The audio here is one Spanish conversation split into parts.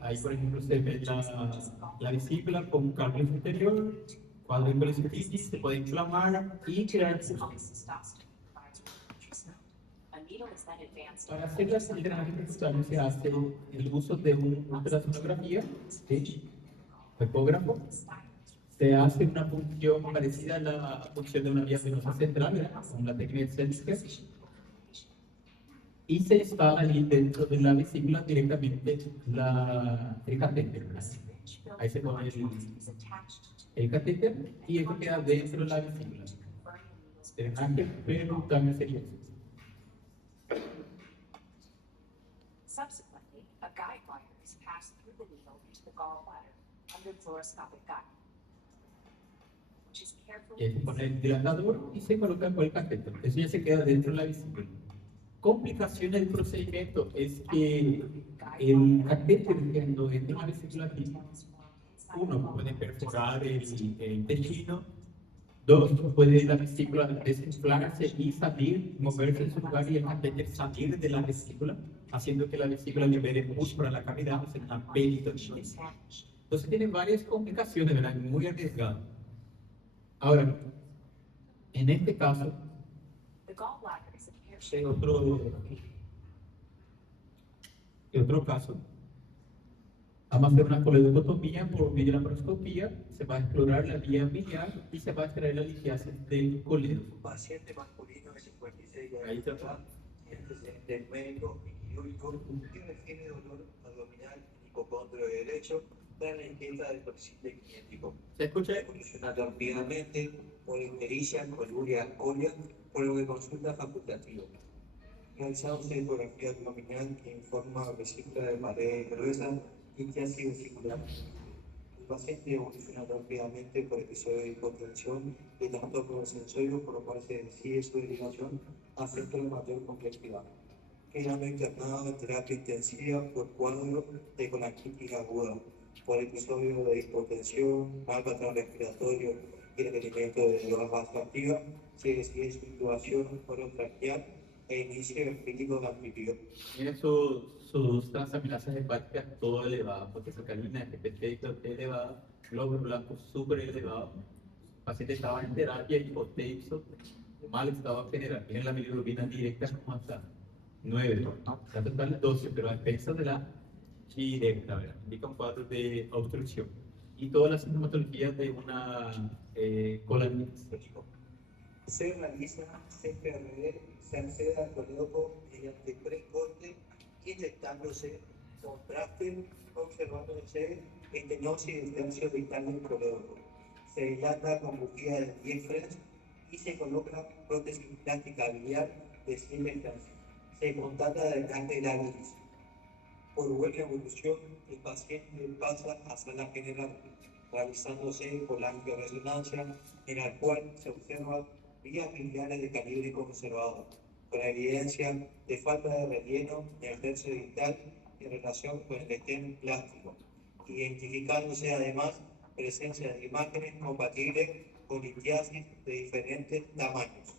Ahí, por ejemplo, se ve la vesícula con cálculo inferior, cuadrículas cistitis, se puede inflamar y crear pus. Para hacer las drenajes rectales se hace el uso de una ultrasonografía, ¿sí? Ecógrafo. Se hace una punción parecida a la punción de una vía venosa central, ¿verdad? Con la técnica de Selzke, y se instala ahí dentro de la vesícula directamente el catéter. Ahí se pone el catéter y esto queda dentro de la vesícula. Drenaje percutáneo sería eso. Subsequently, a guide wire is passed through the needle into the gallbladder under fluoroscopic guide, which is Y carefully ahí se pone el dilatador y se coloca por el catéter. Eso ya se queda dentro de la vesícula. Complicaciones del procedimiento es que el catéter cuando entra en la vesícula aquí, uno puede perforar el intestino, dos puede la vesícula desinflarse y salir, moverse en su lugar y el catéter salir de la vesícula, haciendo que la vesícula libere pus para la cavidad, o sea, una peritonitis. Entonces tiene varias complicaciones, ¿verdad? Muy arriesgado. Ahora, en este caso, the gallbladder is a en pear-shaped otro caso, vamos a hacer una coledotomía por videolaparoscopía, se va a explorar la vía biliar y se va a extraer la litiasis del coledo. Paciente masculino de 56 años Ahí de está. edad, antecedente médico y quirúrgico, que refiere dolor abdominal en hipocondrio derecho tras la ingesta del toxite kinético. ¿Se escucha? Evoluciona rápidamente por ictericia, coluria, colia, por lo que consulta facultativa. Realizándose ecografía abdominal que informa vesícula de pared gruesa y quiastis vesicular. El paciente evoluciona rápidamente por episodio de hipotensión y trastorno sensorio, por lo cual se decide su derivación a centro de mayor complejidad, quedando internado en terapia intensiva por cuadro de colangitis aguda, por episodio de hipotensión, mal patrón respiratorio y requerimiento de drogas vasoactivas, se decide su intubación orotraqueal e inicio del crítico de amplitud. Tiene sus transaminasas hepáticas todo elevadas, porque sacarina, GPT elevada, glóbulos blancos súper elevados. El paciente estaba en terapia hipotenso, mal estado general, tiene la bilirrubina directa como hasta 9, ¿no? O sea, total 12, pero a expensas de la directa, ¿verdad? Indica un cuadro de obstrucción. Y todas las sintomatologías de una colonitis. Se realiza CPRD, se accede al colédoco mediante precorte, inyectándose contraste, observándose estenosis y tercio vital del colédoco. Se dilata con bujía de 10 French y se coloca prótesis plástica biliar de 7 French. Se contacta delante de la bilis. Por buena evolución, el paciente pasa a sala general, realizándose resonancia, en la cual se observa vías biliares de calibre conservador, con evidencia de falta de relleno en el tercio distal en relación con el estén plástico, identificándose además presencia de imágenes compatibles con litiasis de diferentes tamaños.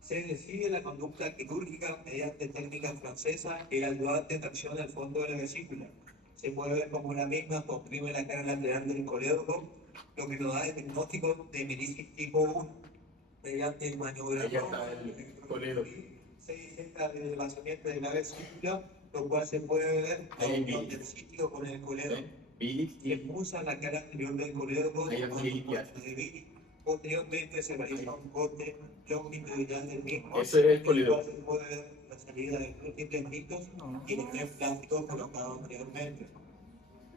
Se decide la conducta quirúrgica mediante técnica francesa y el ayudante de acción del fondo de la vesícula. Se puede ver como la misma comprime la cara lateral del colédoco, lo que nos da el diagnóstico de meningitis tipo 1 mediante maniobra. Ahí ya está el coledo. Se disecta el desplazamiento de la vesícula, lo cual se puede ver Ahí en vi. el sitio con el coledo. Bilis Se expulsa la cara anterior del colédoco Ahí con hay un litiasis. de bilis. Posteriormente se realiza un corte longitudinal del mismo. Eso es el coledo. Se puede ver la salida de múltiples mitos y el tren plástico colocado anteriormente.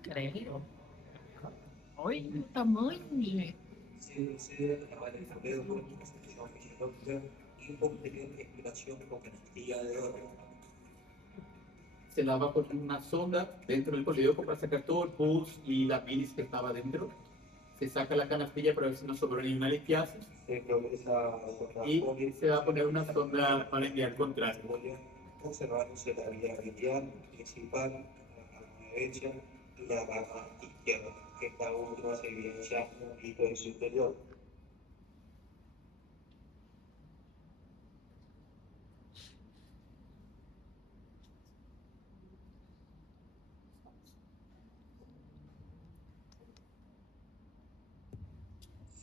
Creo. Hoy el tamaño. Se decide lavar el coledo con una solución fisiológica y posterior expiración con anestesiología de oro. Se lava con una sonda dentro del coledoco para sacar todo el pus y la bilis que estaba dentro. Se saca la canastilla para ver si no sobró ni una litiasis. Se progresa Y se va a poner una sonda para enviar contraste. observándose la vía biliar principal, la rama derecha y la rama izquierda, que esta última se evidencia un poquito en su interior.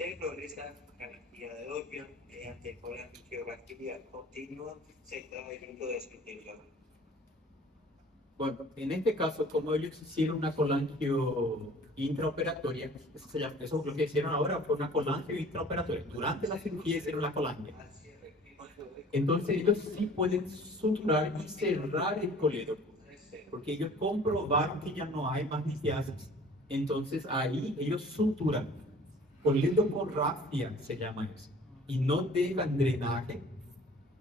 Se progresa analogía de Dorian mediante colangiografias continua, se extrae el hilo de su interior. Bueno, en este caso, como ellos hicieron una colangio intraoperatoria, eso es lo que hicieron ahora, fue una colangio intraoperatoria. Durante la cirugía hicieron la colangio. Al cierre primordial Entonces ellos sí pueden suturar y cerrar el colédoco, porque ellos comprobaron que ya no hay más litiasis. Entonces ahí ellos suturan. Coledocrafia se llama eso. Y no dejan drenaje,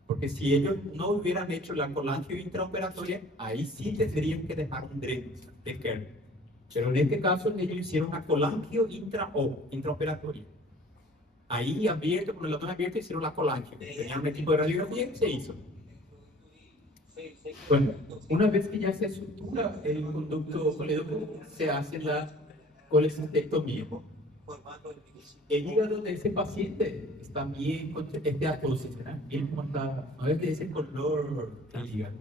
porque si ellos no hubieran hecho la colangio intraoperatoria, ahí sí tendrían que dejar un dreno de Kern. Pero en este caso ellos hicieron una colangio intraoperatoria. Ahí abierto, con el latón abierto, hicieron la colangio. Tenían un equipo de radiografía y se hizo. Bueno, una vez que ya se sutura el conducto colédoco, se hace la colecistectomía. formando el milicito. El hígado de ese paciente está bien, este atóxico, bien como está, no es de ese color del hígado.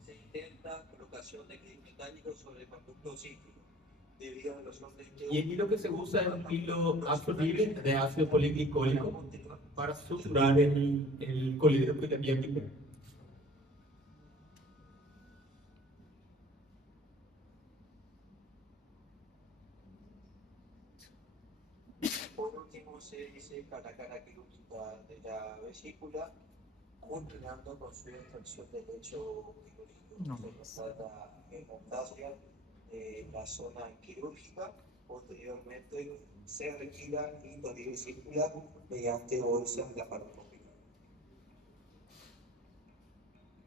Se intenta colocación de clip metálico sobre el conducto cíclico debido a los hombres Y el hilo que se usa es un hilo absorbible de ácido poliglicólico para suturar el colédoco diabético. Por último, se dice la cara quirúrgica de la vesícula, culminando con su infección del lecho quirúrgico. Se trata de hemostasia de la zona quirúrgica. Posteriormente, se retira y vesícula mediante bolsa laparoscópica.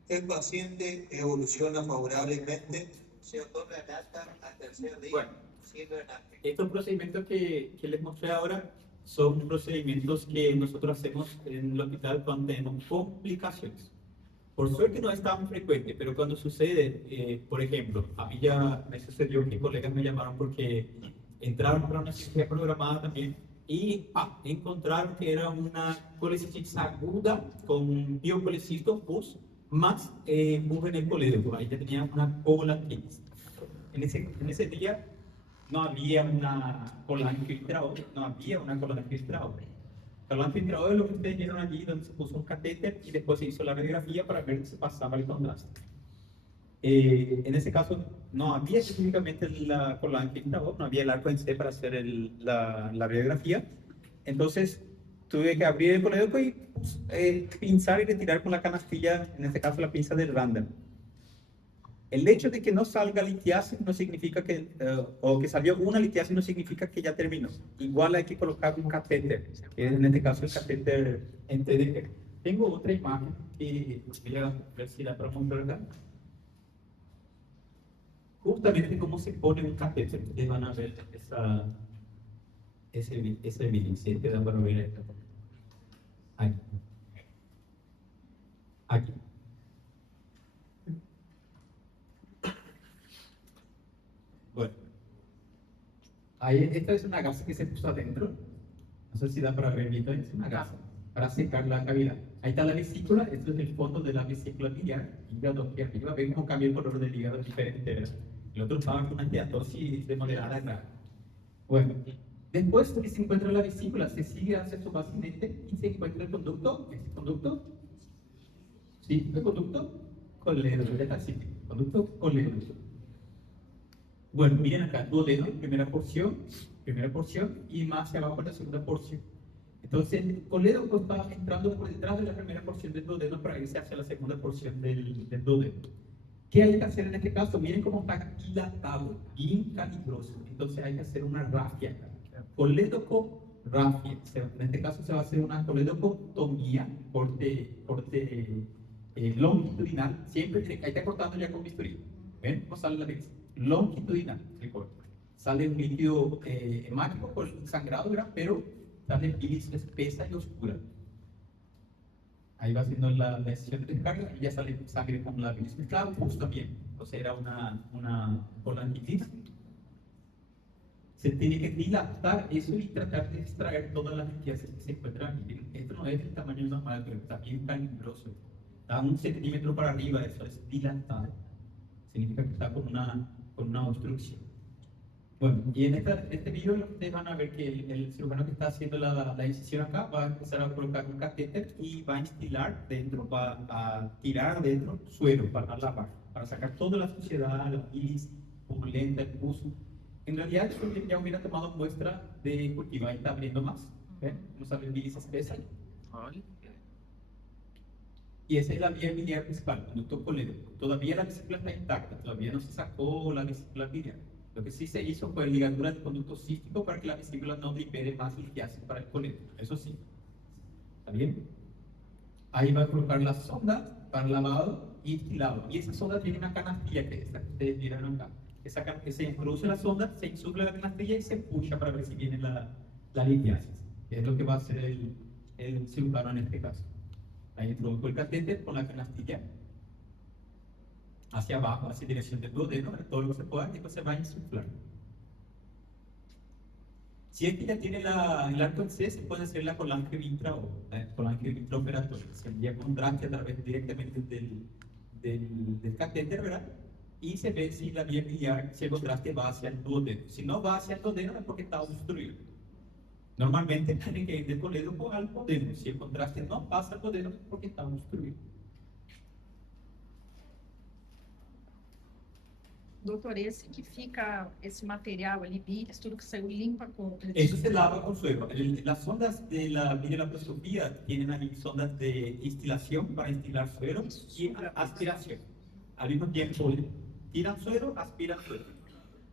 El paciente evoluciona favorablemente, se otorga el alta al tercer día, Bueno. siendo en África. Estos procedimientos que les mostré ahora son procedimientos que nosotros hacemos en el hospital cuando tenemos complicaciones. Por suerte no es tan frecuente, pero cuando sucede, por ejemplo, a mí ya me sucedió que colegas me llamaron porque entraron para una cirugía programada también y encontraron que era una colecitis aguda con biocolecito pus más pus en el colédoco. Ahí ya tenía una colanquitis. En ese día no había una colangio intraoral, no había una colangio intraoral. Colangio intraoral es lo que ustedes vieron allí, donde se puso un catéter y después se hizo la radiografía para ver si se pasaba el contraste. En ese caso no había específicamente la colangio intraoral, no había el arco en C para hacer la radiografía. Entonces tuve que abrir el colédoco y pinzar y retirar con la canastilla, en este caso la pinza del Randall. El hecho de que no salga litiasis no significa que, o que salió una litiasis no significa que ya terminó. Igual hay que colocar un catéter, que en este caso el catéter en TDG. Tengo otra imagen que voy a ver si la podemos mostrar acá. Justamente cómo se pone un catéter, ustedes van a ver esa evidencia, ustedes van a ver esto. Aquí. Aquí. Bueno, ahí, esta es una gasa que se puso adentro. No sé si da para ver bien, es una gasa para secar la cavidad. Ahí está la vesícula, esto es el fondo de la vesícula biliar, hígado aquí arriba. Ven cómo cambia el color del hígado diferente. El otro estaba con una esteatosis de moderada grave. Bueno, después de que se encuentra la vesícula, se sigue hacia su bascinete y se encuentra el conducto. ¿Este conducto? Sí, el conducto colédoco, ya está así. Conducto colédoco. Bueno, miren acá, duodeno, primera porción, y más hacia abajo la segunda porción. Entonces, el colédoco está entrando por detrás de la primera porción del duodeno para irse hacia la segunda porción del duodeno. ¿Qué hay que hacer en este caso? Miren cómo está dilatado, bien calibroso. Entonces, hay que hacer una rafia. Colédoco rafia. En este caso, se va a hacer una colédocotomía, corte longitudinal. Siempre hay que estar cortando ya con bisturí. ¿Ven cómo sale la vez? Longitudinal, el corte. Sale un líquido hemático por sangrado, ¿verdad? Pero sale bilis espesa y oscura. Ahí va haciendo la decisión de descarga y ya sale sangre con la bilis mezclada, pus también. Entonces era una colangitis. Se tiene que dilatar eso y tratar de extraer todas las litiasis que se encuentran aquí. Esto no es el tamaño normal, pero está bien calibroso. Está 1 centímetro para arriba, eso es dilatado. Significa que está con una obstrucción. Bueno, y en este video lo que ustedes van a ver que el cirujano que está haciendo la incisión acá va a empezar a colocar un catéter y va a instilar dentro, va a tirar dentro suero para lavar, para sacar toda la suciedad, la bilis, purulenta, el pus. En realidad, eso ya hubiera tomado muestra de cultivo, ahí está abriendo más. ¿Ven? No sabe bilis espesa. Ay, Y esa es la vía biliar principal, conducto colédoco. Todavía la vesícula está intacta, todavía no se sacó la vesícula biliar. Lo que sí se hizo fue ligadura del conducto cístico para que la vesícula no libere más litiasis para el colédoco. Eso sí. ¿Está bien? Ahí va a colocar la sonda para lavado y estilado. Y esa sonda tiene una canastilla que es esta que ustedes vieron acá. Que se introduce la sonda, se insufla la canastilla y se pucha para ver si viene la litiasis. Que es lo que va a hacer el cirujano en este caso. Ahí introdujo el catéter con la canastilla hacia abajo, hacia dirección del duodeno, todo lo que se pueda, y después se va a insuflar. Si es que ya tiene el arco en C, se puede hacer la colange vitra o colange vitraoperatoria. Se envía contraste a través directamente del catéter, ¿verdad? Y se ve si la vía biliar, si el contraste va hacia el duodeno. Si no va hacia el duodeno es porque está obstruido. Normalmente tiene que ir del colédoco al duodeno. Si el contraste no pasa al duodeno es porque está obstruido. doutor, esse que fica, esse material ali, bílis, tudo que saiu limpa com... Eso se lava con suero. Las sondas de la videolaparoscopía tienen ahí sondas de instilación para instilar suero y aspiración. Al mismo tiempo, tiran suero, aspiran suero.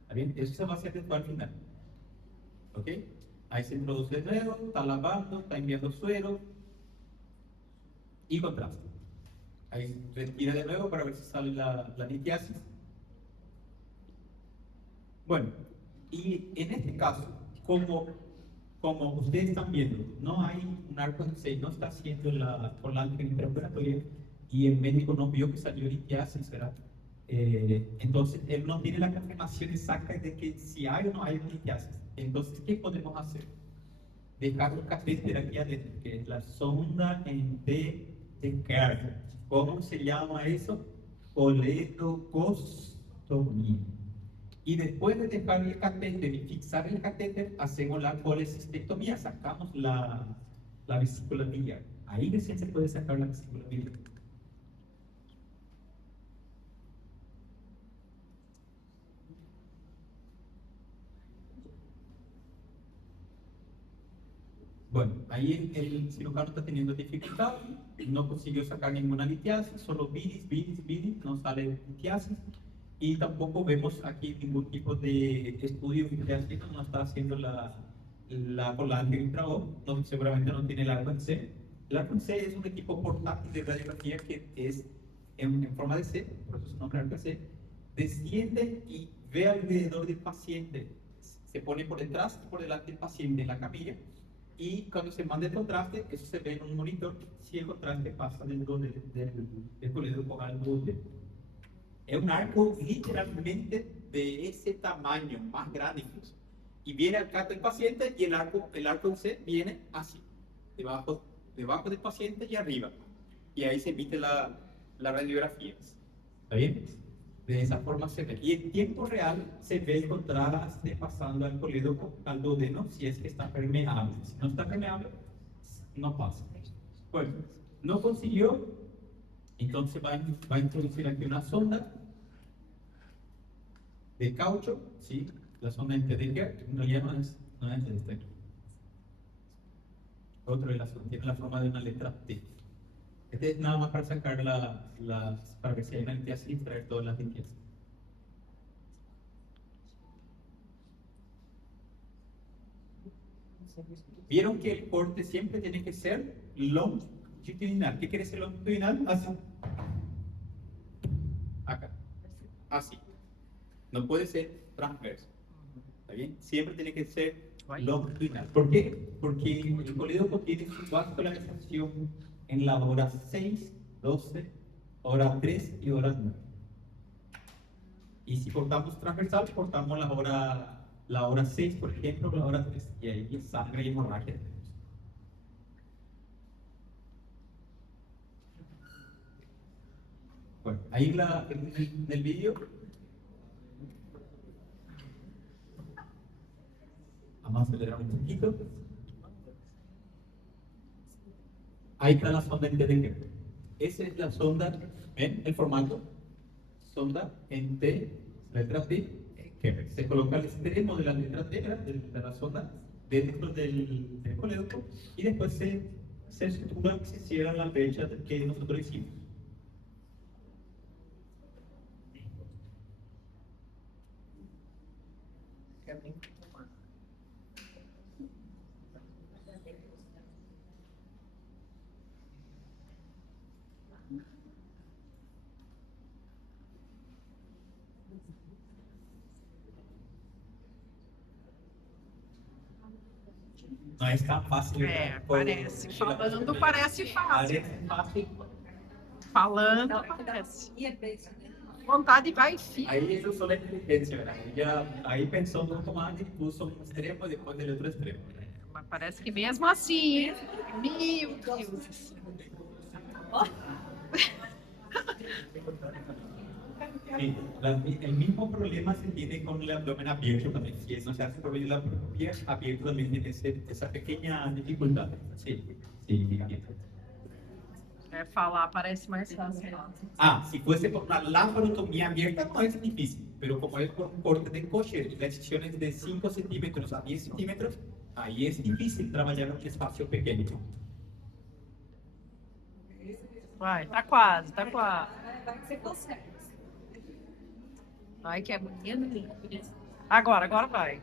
¿Está bien? Eso se va a hacer después al final. ¿Ok? Ahí se introduce de nuevo, está lavando, está enviando suero y contraste. Ahí retira de nuevo para ver si sale la litiasis. Bueno, y en este caso, como ustedes están viendo, no hay un arco en C, no está haciendo la colange intraoperatoria y el médico no vio que salió litiasis, ¿verdad? Entonces, él no tiene la confirmación exacta de que si hay o no hay litiasis. Entonces, ¿qué podemos hacer? Dejar un catéter aquí adentro, que es la sonda en T de Kerr. ¿Cómo se llama eso? Coledocostomía. Y después de dejar el catéter y fixar el catéter, hacemos la colecistectomía, sacamos la vesícula biliar. Ahí recién se puede sacar la vesícula biliar. Bueno, ahí el cirujano está teniendo dificultad, no consiguió sacar ninguna litiasis, solo bilis, no sale litiasis. Y tampoco vemos aquí ningún tipo de estudio diagnóstico, no está haciendo la colange intraoral, no, seguramente no tiene el arco en C. El arco en C es un equipo portátil de radiografía que es en forma de C, por eso se nombra arco en C, desciende y ve alrededor del paciente, se pone por detrás y por delante del paciente en la camilla, y cuando se manda el contraste, eso se ve en un monitor, si el contraste pasa del colédoco al duodeno. Es un arco literalmente de ese tamaño, más grande incluso. Y viene acá del paciente y el arco en C viene así, debajo del paciente y arriba. Y ahí se emite la radiografía. ¿Está bien? De esa forma se ve. Y en tiempo real se ve el contraste pasando al colédoco, al duodeno, si es que está permeable. Si no está permeable, no pasa. Bueno, no consiguió. Entonces va a introducir aquí una sonda de caucho, ¿sí? La sonda en TDK, en realidad no es de este. Otro de las sondas, tiene la forma de una letra T. Este es nada más para sacar para ver si hay una litiasis y traer todas las litiasis. Vieron que el corte siempre tiene que ser longitudinal. ¿Qué quiere decir longitudinal? Así. Acá. Así. No puede ser transverso. ¿Está bien? Siempre tiene que ser longitudinal. ¿Por qué? Porque el colédoco tiene su vascularización en la hora 6, 12, hora 3 y hora 9. Y si cortamos transversal, cortamos la hora 6, por ejemplo, la hora 3. Y ahí es sangre y hemorragia. Bueno, ahí en el vídeo Vamos a acelerar un poquito. Ahí está la sonda en TDG. Esa es la sonda, ¿ven el formato? Sonda en T, letra T, que se coloca al extremo de la letra T de la sonda dentro del colédoco y después se sutura, se cierra la brecha que nosotros hicimos. Não é tão fácil. É, parece. Falando parece fácil. Parece fácil. Falando parece. Vontade vai, filho. Ahí eso son la inteligencia, ¿verdad? Ella ahí pensó un poco más y puso un extremo después del otro extremo. Mas parece que mesmo assim, hein? Meu Deus. Sí, el mismo problema se tiene con el abdomen abierto también. Si no se hace por el abdomen abierto también tiene esa pequeña dificultad. Sí, sí. É, falar parece mais fácil. Ah, si fuese por una laparotomía abierta no es difícil, pero como es por un corte de kosher, la excisión es de 5 centímetros a 10 centímetros, ahí es difícil trabajar en un espacio pequeño. Vai, tá quase, tá quase. Ai, que é bonito. Agora vai.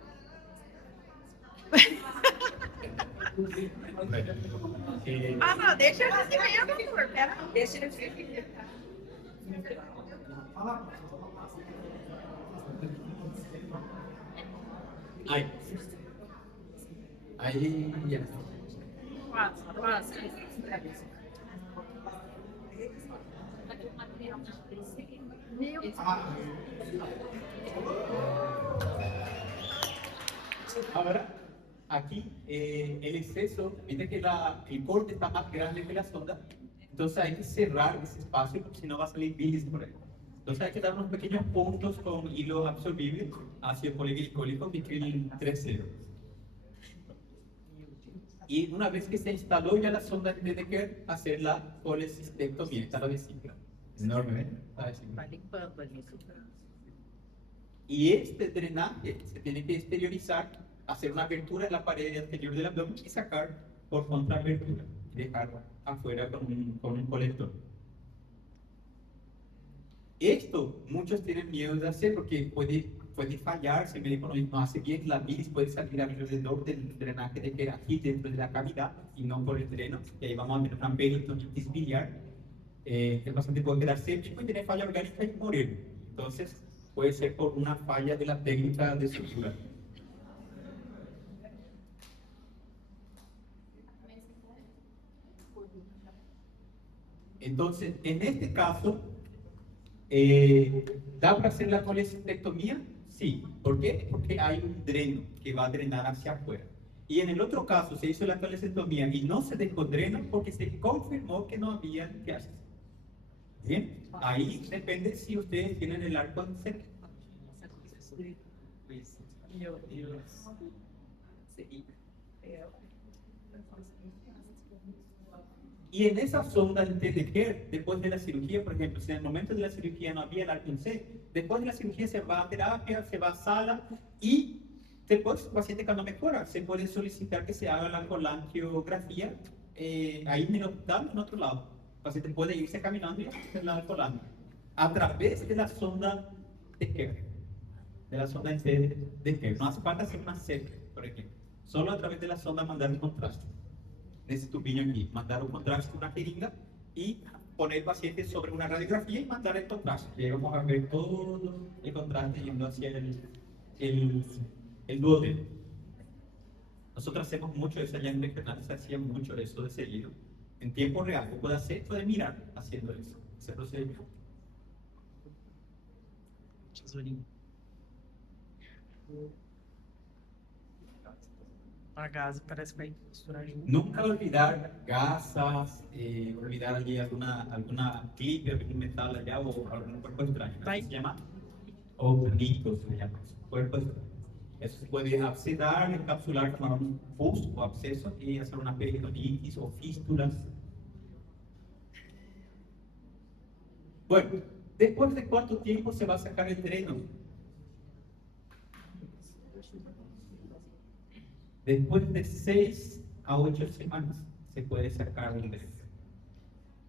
Ah, não, deixa ele se ver, doutor. Pera, deixa ele se ver. Ahí ya. Quase. Meu Deus. Ahora, aquí el exceso, viste que el corte está más grande que la sonda, entonces hay que cerrar ese espacio porque si no va a salir bilis por ahí. Entonces hay que dar unos pequeños puntos con hilo absorbible, ácido poliglicólico, bitril 3,0. Y una vez que se instaló ya la sonda de Decker, hacer la colecistectomía, está la vesícula. Enorme, ¿eh? Está la vesícula. Vai limpando ali. Y este drenaje se tiene que exteriorizar, hacer una abertura en la pared anterior del abdomen y sacar por contraabertura, dejar afuera con un colector. Esto muchos tienen miedo de hacer porque puede fallar, si el médico no hace bien, la bilis puede salir alrededor del drenaje de que aquí dentro de la cavidad y no por el dreno, y ahí vamos a tener una peritonitis biliar. El paciente puede quedar séptico y tener falla orgánica y morir. Entonces, puede ser por una falla de la técnica de sutura. Entonces, en este caso, ¿da para hacer la colecistectomía? Sí. ¿Por qué? Porque hay un dreno que va a drenar hacia afuera. Y en el otro caso, se hizo la colecistectomía y no se dejó dreno porque se confirmó que no había que hacer. Bien, ahí depende si ustedes tienen el arco en seco. Y en esa sonda de TDG, después de la cirugía, por ejemplo, si en el momento de la cirugía no había el arco en C, después de la cirugía se va a terapia, se va a sala y después el paciente cuando mejora se puede solicitar que se haga la colangiografía ahí en el hospital, en otro lado. El paciente puede irse caminando y hacer la colangio a través de la sonda de Kerr, de la sonda en C de Kerr. No hace falta hacer una CEP, por ejemplo. Solo a través de la sonda mandar el contraste. De ese tubillo aquí, mandar un contraste con una jeringa y poner el paciente sobre una radiografía y mandar el contraste. Y ahí vamos a ver todo el contraste yendo hacia el duodeno. Nosotros hacemos mucho eso allá en regional, se hacía mucho eso de seguido. En tiempo real, puede mirar haciendo eso, ese procedimiento. Tesourinho. A gase parece que vai costurar junto. Nunca olvidar gasas, olvidar allí alguna clip, algún metal allá o algún cuerpo extraño. Vai. Se llama oblitos, se llama cuerpo extraño. Eso se puede abscedar, encapsular, formar un pus o absceso y hacer una peritonitis o fístulas. Bueno, ¿después de cuánto tiempo se va a sacar el dreno? Después de 6 a 8 semanas se puede sacar el dreno.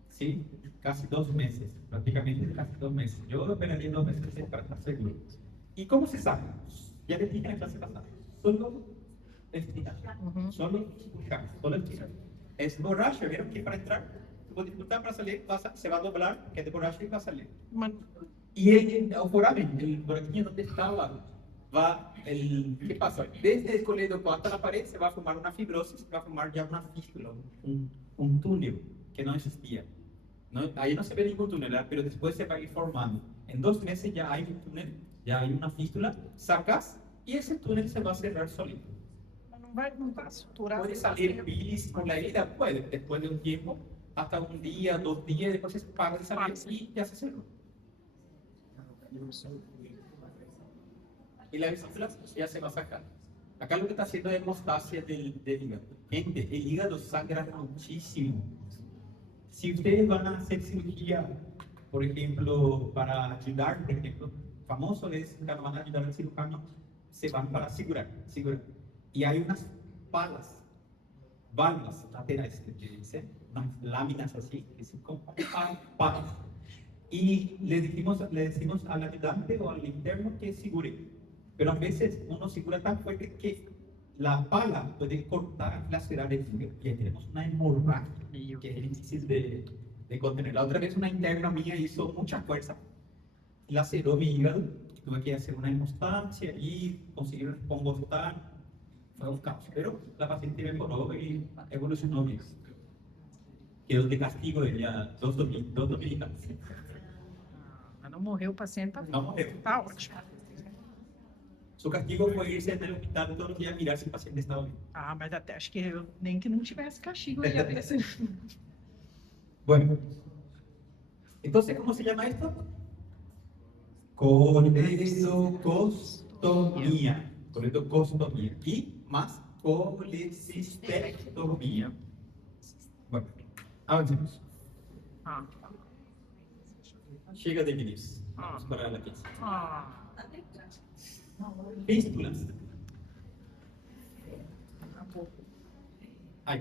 ¿Sí? Casi 2 meses, prácticamente casi 2 meses. Yo lo operaría 2 meses para estar seguro. ¿Y cómo se saca? Ya les dije en la clase pasada. Solo estirar. Solo estirar. Solo estirar. Es borracho. ¿Vieron que para entrar, con dificultad para salir, se va a doblar, que es de borracho y va a salir? Y el foramen, el buraquillo donde estaba, ¿qué pasa? Desde el colédoco hasta la pared se va a formar una fibrosis, se va a formar ya una fístula, un túnel que no existía. ¿No? Ahí no se ve ningún túnel, ¿verdad? Pero después se va a ir formando. En 2 meses ya hay un túnel, ya hay una fístula, sacas y ese túnel se va a cerrar solito. Não vai suturar. Puede salir bilis por la herida, puede, después de un tiempo, hasta un día, 2 días, después se para de salir y ya se cerró. Y la vesícula ya se va a sacar. Acá lo que está haciendo es hemostasia del hígado. Gente, el hígado sangra muchísimo. Si ustedes van a hacer cirugía, por ejemplo, para ayudar, por ejemplo, famoso es cuando van a ayudar al cirujano, se van para asegurar. Y hay unas válvulas laterales, que dicen, unas láminas así, que son como palas. Y le decimos al ayudante o al interno que segure. Pero a veces uno segura tan fuerte que la pala puede cortar, lacerar el hígado. Y ahí tenemos una hemorragia que es difícil de contener. La otra vez una interna mía hizo mucha fuerza, laceró mi hígado. Tuve que hacer una hemostasia y conseguir compostar. Fue un caos. Pero la paciente mejoró y evolucionó bien. Quedó de castigo ella 2 domingos. Mas não morreu o paciente, tá Não morreu. Tá ótimo. Su castigo fue irse al hospital todos los días a mirar si el paciente estaba bien. Ah, mas até acho que nem que não tivesse castigo ia ver se... Bueno, entonces, ¿cómo se llama esto? Colecistectomía. Colecistectomía. Y más colecistectomía. Bueno, avancemos. Ah, Llega de Vinis. Vamos para la clase. ah, Fístulas. Ahí.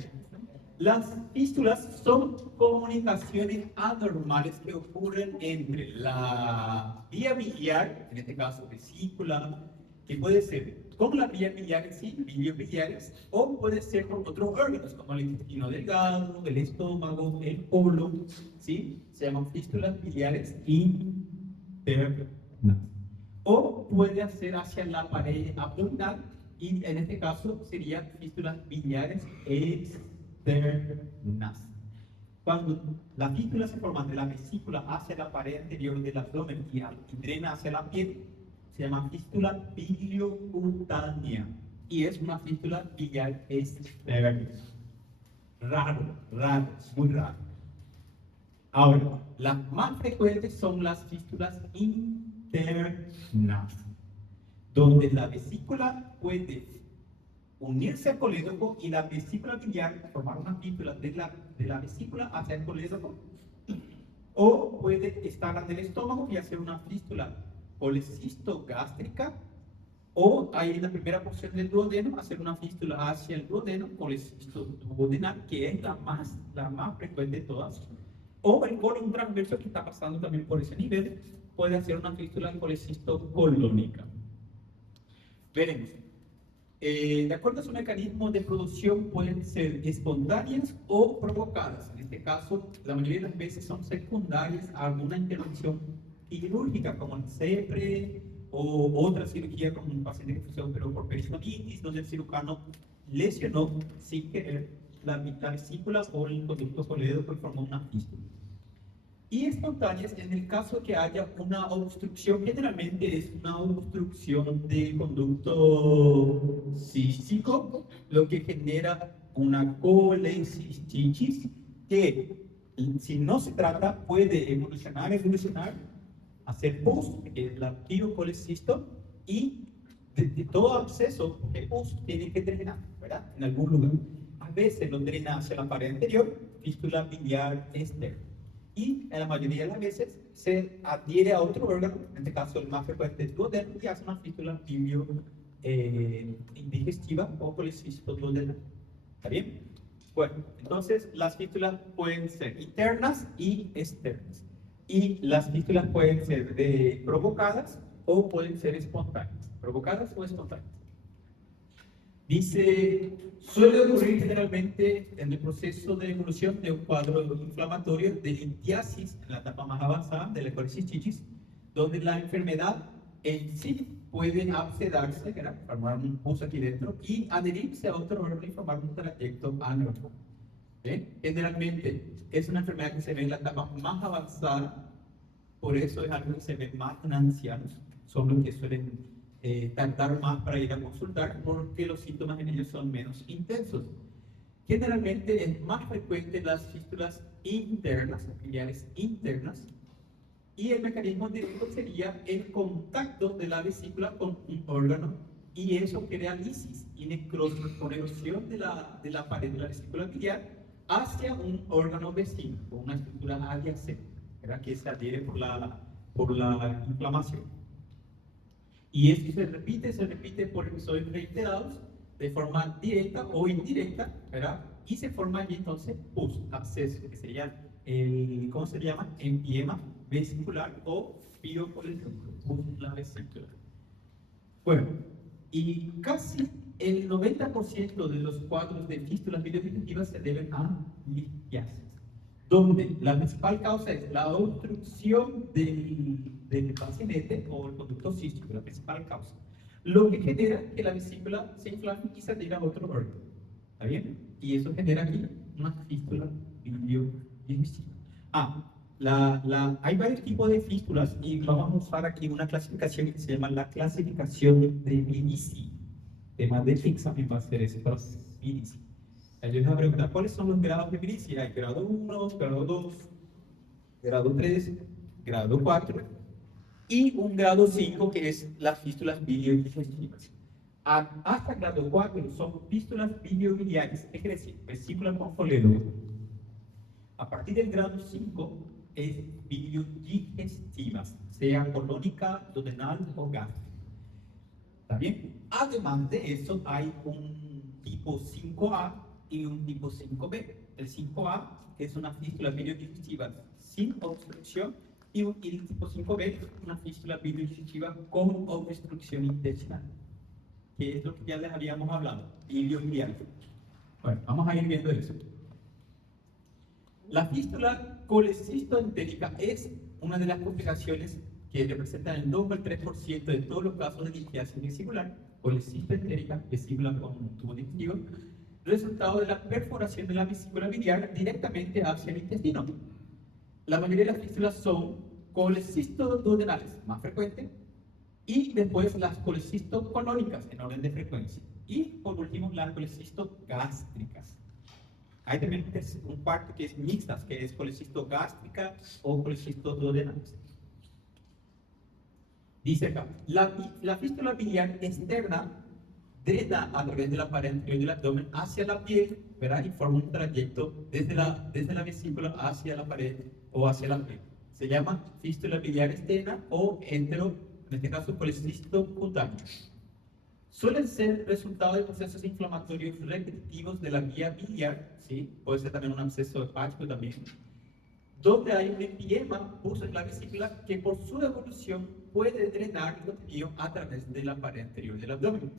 Las fístulas son comunicaciones anormales que ocurren entre la vía biliar, en este caso vesícula, que puede ser con la vía biliar en sí, biliobiliares, o puede ser con otros órganos como el intestino delgado, el estómago, el colon, ¿sí? Se llaman fístulas biliares internas. O puede hacer hacia la pared abdominal y en este caso serían fístulas biliares externas. Cuando la fístula se forma de la vesícula hacia la pared anterior del abdomen y drena hacia la piel, se llama fístula biliocutánea y es una fístula biliar externa. Raro, muy raro. Ahora, las más frecuentes son las fístulas internas, donde la vesícula puede unirse al colédoco y la vesícula biliar formar una fístula de la vesícula hacia el colédoco, o puede estar en el estómago y hacer una fístula colecistogástrica, o ahí en la primera porción del duodeno hacer una fístula hacia el duodeno, colecistoduodenal, que es la más frecuente de todas, o el colon transverso que está pasando también por ese nivel, puede hacer una fístula colecistocolónica. Veremos. De acuerdo a su mecanismo de producción, pueden ser espontáneas o provocadas. En este caso, la mayoría de las veces son secundarias a alguna intervención quirúrgica, como el CEPRE o otra cirugía como un paciente que se operó por peritonitis, donde el cirujano lesionó sin querer la vesícula o el conducto colédoco y formó una fístula. Y espontáneas en el caso que haya una obstrucción, generalmente es una obstrucción de conducto cístico, lo que genera una colecistitis que, si no se trata, puede evolucionar, hacer pus, que es la tirocolecisto, y de todo absceso de pus tiene que drenar, ¿verdad? En algún lugar. A veces lo drena hacia la pared anterior, fístula biliar externa. Y en la mayoría de las veces se adhiere a otro órgano, en este caso el más frecuente es duodeno, y hace una fístula bilio indigestiva o colecisto duodenal. ¿Está bien? Bueno, entonces las fístulas pueden ser internas y externas. Y las fístulas pueden ser provocadas o pueden ser espontáneas. Provocadas o espontáneas. Dice, suele ocurrir generalmente en el proceso de evolución de un cuadro inflamatorio de litiasis en la etapa más avanzada de la colecistitis, donde la enfermedad en sí puede abscedarse, formar un pus aquí dentro y adherirse a otro órgano y formar un trayecto aneurysma. Generalmente es una enfermedad que se ve en la etapa más avanzada, por eso es algo que se ve más en ancianos, son los que suelen tardar más para ir a consultar porque los síntomas en ellos son menos intensos. Generalmente es más frecuente en las fístulas internas, biliares internas, y el mecanismo directo sería el contacto de la vesícula con un órgano y eso crea lisis y necrosis o erosión de la pared de la vesícula biliar hacia un órgano vecino o una estructura adyacente, que se adhiere por la inflamación. Y esto se repite por episodios reiterados de forma directa o indirecta, ¿verdad? Y se forma allí entonces pus, absceso, que sería ¿cómo se llama? Empiema vesicular o piopolecístico, pus en la vesícula. Bueno, y casi el 90% de los cuadros de fístulas biliodigestivas se deben a litiasis, donde la principal causa es la obstrucción del paciente o el conducto cístico, la principal causa, lo que genera que la vesícula se inflame y se adhiera a otro órgano. ¿Está bien? Y eso genera aquí una fístula biliodigestiva. Hay varios tipos de fístulas y vamos a usar aquí una clasificación que se llama la clasificación de Minici. Tema de examen va a ser eso, Minici. Yo les voy a preguntar, ¿cuáles son los grados de Minici? Hay grado 1, grado 2, grado 3, grado 4 y un grado 5 que es las fístulas biliodigestivas. Hasta grado 4 son fístulas biliobiliares, es decir, vesícula con folédomo. A partir del grado 5 es biliodigestivas, sea colónica, duodenal o gástrica. ¿Está bien? Además de eso, hay un tipo 5A y un tipo 5B. El 5A es una fístula biliodigestiva sin obstrucción y el tipo 5B es una fístula biliodigestiva con obstrucción intestinal, que es lo que ya les habíamos hablado, biliobiliar. Bueno, vamos a ir viendo eso. La fístula colecistoentérica es una de las complicaciones que representan el 2 al 3% de todos los casos de litiasis vesicular, colecistoentérica, vesícula con tubo digestivo, resultado de la perforación de la vesícula biliar directamente hacia el intestino. La mayoría de las fístulas son colecistoduodenales, más frecuente, y después las colecistocolónicas en orden de frecuencia, y por último las colecistogástricas. Hay también un parte que es mixtas, que es colecistogástrica o colecistoduodenales. Dice acá, la fístula biliar externa drena a través de la pared anterior del abdomen hacia la piel, ¿verdad? Y forma un trayecto desde la vesícula hacia la pared o hacia la piel. Se llama fístula biliar externa o en este caso colecisto cutáneo. Suelen ser resultado de procesos inflamatorios repetitivos de la vía biliar, ¿sí? Puede ser también un absceso hepático también, donde hay un empiema, pus en la vesícula, que por su evolución puede drenar el contenido a través de la pared anterior del abdomen,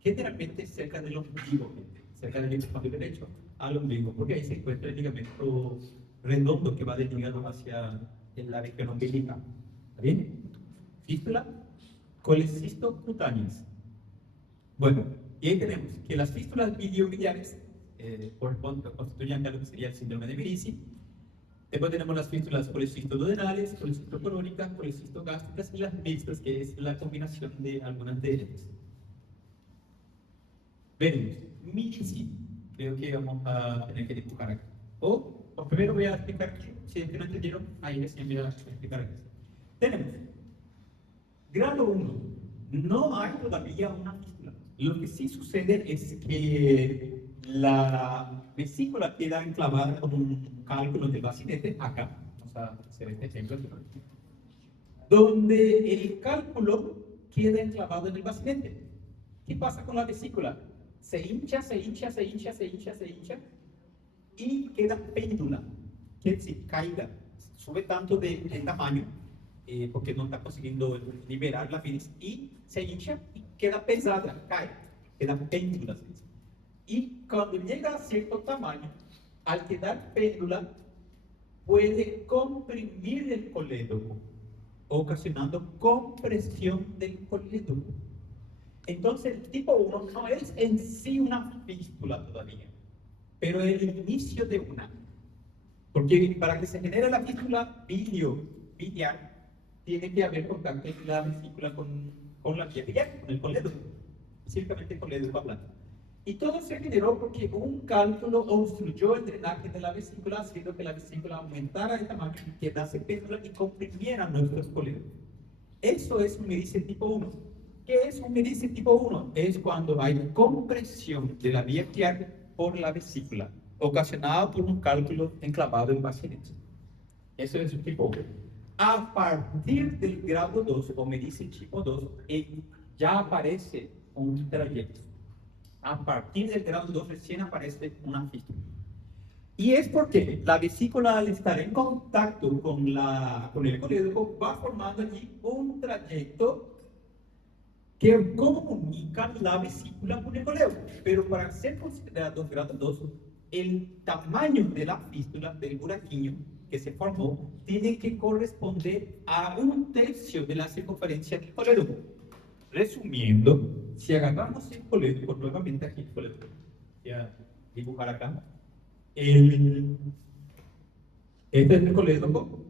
generalmente cerca del ombligo, cerca del hemisferio derecho al ombligo, porque ahí se encuentra el ligamento redondo que va del hígado hacia la región umbilical. ¿Está bien? Fístula colecistocutáneas. Bueno, y ahí tenemos que las fístulas biliobiliares constituyen lo que sería el síndrome de Minici. Después tenemos las fístulas colecistoduodenales, colecistocolónicas, colecistogástricas y las mixtas, que es la combinación de algunas de ellas. Venimos, Minici. Creo que vamos a tener que dibujar acá. O primero voy a explicar aquí, si es que no entendieron, ahí les voy a explicar aquí. Tenemos grado 1 no hay todavía una fístula. Lo que sí sucede es que la vesícula queda enclavada con un cálculo del bacinete, acá, vamos a hacer este ejemplo, donde el cálculo queda enclavado en el bacinete. ¿Qué pasa con la vesícula? Se hincha, se hincha, se hincha, se hincha, se hincha, y queda péndula, que se caiga, sube tanto de tamaño, porque no está consiguiendo liberar la bilis, y se hincha y queda pesada, cae, queda péndula. Y cuando llega a cierto tamaño, al quedar péndula, puede comprimir el colédoco, ocasionando compresión del colédoco. Entonces, el tipo 1 no es en sí una fístula todavía, pero el inicio de una. Porque para que se genere la fístula biliar, tiene que haber contacto entre la vesícula con la vía biliar, con el colédoco, específicamente el colédoco hablando. Y todo se generó porque un cálculo obstruyó el drenaje de la vesícula, haciendo que la vesícula aumentara de tamaño y quedase péndula y comprimiera nuestros colédocos. Eso es un merice tipo 1. ¿Qué es un merice tipo 1? Es cuando hay compresión de la vía biliar por la vesícula, ocasionada por un cálculo enclavado en bacinete. Eso es un tipo 1. A partir del grado 2, o merice tipo 2, ya aparece un trayecto. A partir del grado 2 recién aparece una fístula. Y es porque la vesícula, al estar en contacto con el colédoco, va formando allí un trayecto que comunica la vesícula con el colédoco. Pero para ser considerado grado 2, el tamaño de la fístula, del buraquinho que se formó, tiene que corresponder a 1/3 de la circunferencia del colédoco. Resumiendo, si agarramos el colédoco, nuevamente aquí el colédoco, voy a dibujar acá, este es el colédoco,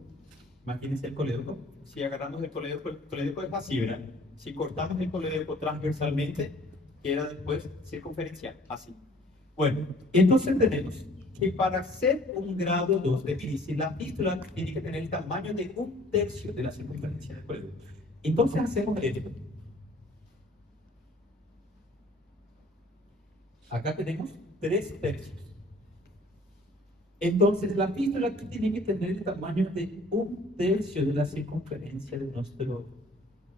imagínense el colédoco. Si agarramos el colédoco es así, ¿verdad? Si cortamos el colédoco transversalmente, queda después circunferencial, así. Bueno, entonces tenemos que para ser un grado 2 de merice, la fístula tiene que tener el tamaño de 1/3 de la circunferencia del colédoco. Entonces hacemos esto. Acá tenemos 3/3. Entonces, la fístula aquí tiene que tener el tamaño de 1/3 de la circunferencia de nuestro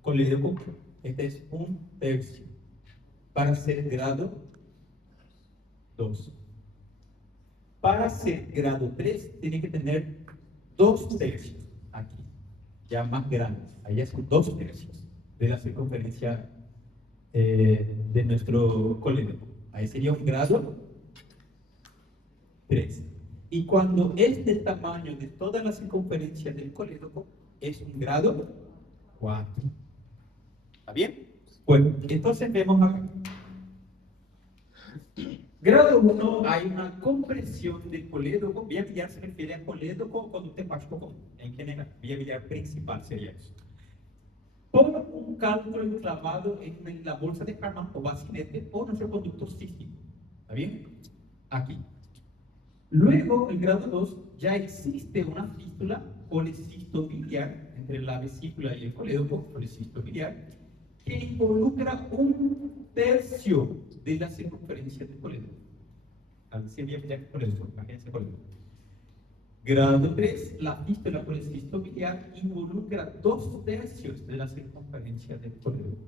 colédoco. Este es 1/3 para ser grado 2. Para ser grado 3, tiene que tener 2/3 aquí, ya más grande. Allá son 2/3 de la circunferencia de nuestro colédoco. Ahí sería un grado 3. Y cuando es del tamaño de toda la circunferencia del colédoco, es un grado 4. ¿Está bien? Bueno, entonces vemos acá. Grado 1, hay una compresión del colédoco. Vía biliar se refiere a colédoco conducto hepático común, en general. Vía biliar principal sería eso. Por un cálculo enclavado en la bolsa de Karman o bacinete o nuestro conducto cístico. ¿Está bien? Aquí. Luego, el grado 2, ya existe una fístula policistobiliar entre la vesícula y el colédoco, policistobiliar, que involucra 1/3 de la circunferencia del colédoco. Al decir vía biliar colédoco, imagínense colédoco. Grado 3, la fístula policistobiliar involucra 2/3 de la circunferencia del colédoco.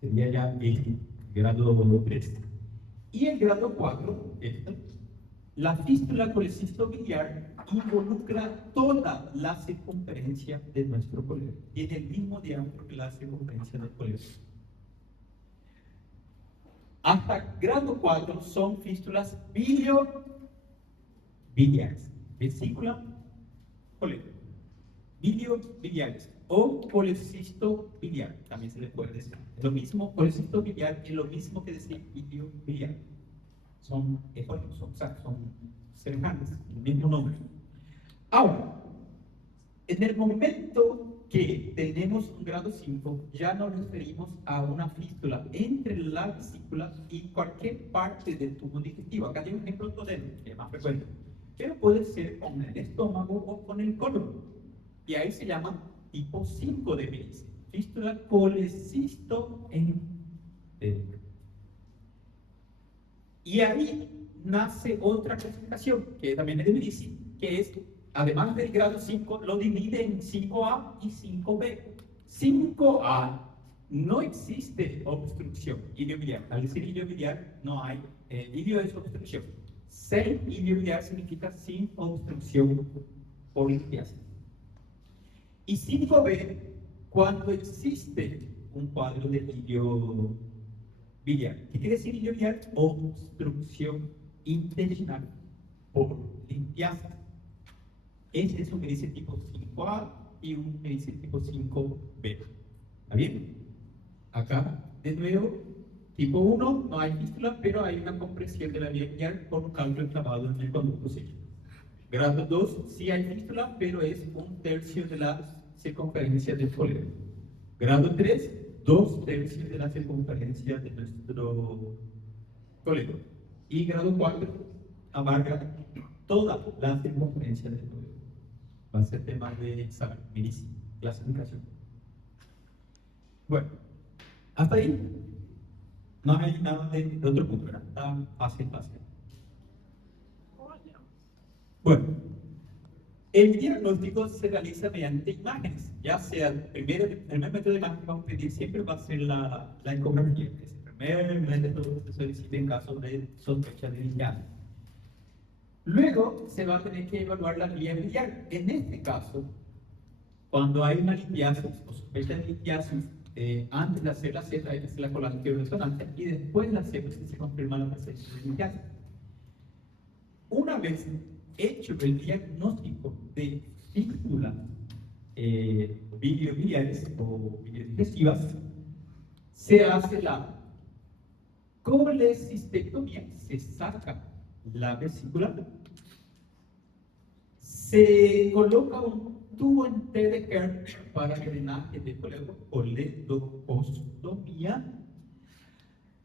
Sería ya el grado 3. Y el grado 4, la fístula policistobiliar involucra toda la circunferencia de nuestro colédoco. Tiene el mismo diámetro que la circunferencia del colédoco. Hasta grado 4 son fístulas biliobiliares. Vesícula, colédoco. Biliobiliares o policistobiliar, también se le puede decir. Es lo mismo, policistobiliar es lo mismo que decir biliobiliar. Son semejantes, el mismo nombre. Ahora, en el momento que tenemos un grado 5, ya nos referimos a una fístula entre la vesícula y cualquier parte del tubo digestivo. Acá hay un ejemplo duodeno, que es más frecuente, pero puede ser con el estómago o con el colon. Y ahí se llama tipo 5 de merice. fístula colecistoentérica. Y ahí nace otra clasificación, que también es de Medici, que es, además del grado 5, lo divide en 5A y 5B. 5A no existe obstrucción iliobiliar. Al decir iliobiliar, no hay, ilio es obstrucción. Sin iliobiliar significa sin obstrucción por litiasis. Y 5B, cuando existe un cuadro de ilio biliar. ¿Qué quiere decir ilio biliar? Obstrucción intestinal por litiasis. Ese es un que dice tipo 5A y un que dice tipo 5B. ¿Está bien? Acá, de nuevo, tipo 1 no hay fístula, pero hay una compresión de la vía biliar por un cálculo inflamado en el conducto cíclico. Grado 2 sí hay fístula, pero es 1/3 de la circunferencia del colédoco. Grado 3, 2/3 de la circunferencia de nuestro colédoco. Y grado 4 abarca toda la circunferencia del colédoco. Va a ser tema de examen, medicina, clasificación. Bueno, hasta ahí no hay nada de otro punto, ¿verdad? Está fácil. Bueno, el diagnóstico se realiza mediante imágenes, ya sea el primer método de imagen que vamos a pedir siempre va a ser la ecografía, que es el primer método que se solicita en caso de sospecha de litiasis. Luego se va a tener que evaluar la vía biliar. En este caso, cuando hay una litiasis o sospecha de litiasis, antes de hacer la Z hay que hacer la colangioresonancia y después la Z se confirma la presencia de litiasis. Una vez hecho el diagnóstico de fístula biliobiliares o biliodigestivas, se hace la colecistectomía, se saca la vesícula, se coloca un tubo en T de Kerr para drenaje de colédoco, coledocostomía,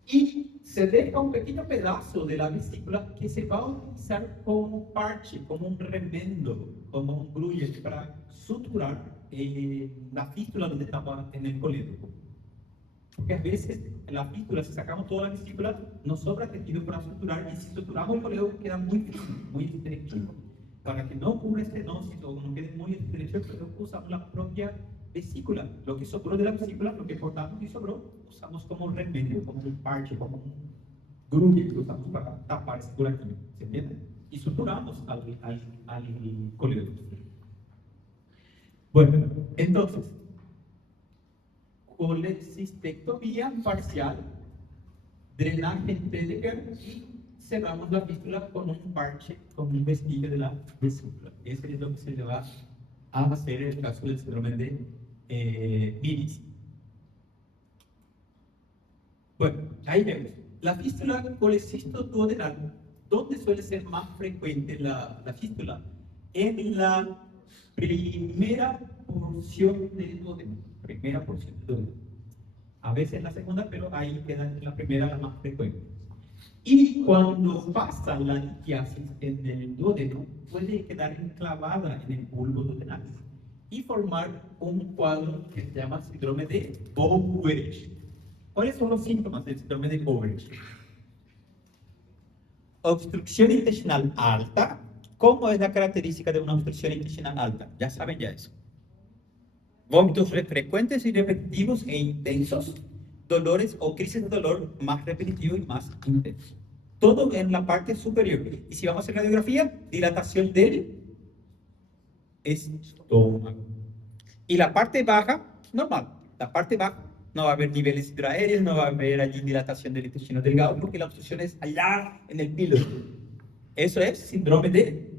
y se deja un pequeño pedazo de la vesícula que se va a utilizar como parche, como un remendo, como un gruyer para suturar la fístula donde estaba en el colédoco. Porque a veces en la fístula, si sacamos toda la vesícula, nos sobra tejido para suturar, y si suturamos el colédoco queda muy fino, muy estrecho. Para que no ocurra estenosis o no quede muy estrecho, pero usamos la propia vesícula. Lo que sobró de la vesícula, lo que cortamos y sobró, usamos como un remedio, como un parche, como un gruye que usamos para tapar ese buraquillo. ¿Se entiende? Y suturamos al colédoco. Bueno, entonces, colecistectomía parcial, drenaje en T de Kerr y cerramos la fístula con un parche, con un vestigio de la vesícula. Eso es lo que se le va a hacer en el caso del síndrome de Medici. Bueno, ahí vemos. La fístula colecistoduodenal, ¿dónde suele ser más frecuente la fístula? En la primera porción del duodeno. Primera porción del duodeno. A veces en la segunda, pero ahí queda en la primera la más frecuente. Y cuando pasa la litiasis en el duodeno, puede quedar enclavada en el bulbo duodenal y formar un cuadro que se llama síndrome de Overich. ¿Cuáles son los síntomas del síndrome de Overich? Obstrucción intestinal alta. ¿Cómo es la característica de una obstrucción intestinal alta? Ya saben ya eso. Vómitos frecuentes y repetitivos e intensos. Dolores o crisis de dolor más repetitivo y más intenso. Todo en la parte superior. Y si vamos a hacer radiografía, dilatación del estómago. Y la parte baja, normal. La parte baja no va a haber niveles intraaéreos, no va a haber allí dilatación del intestino delgado, porque la obstrucción es allá en el píloro. Eso es síndrome de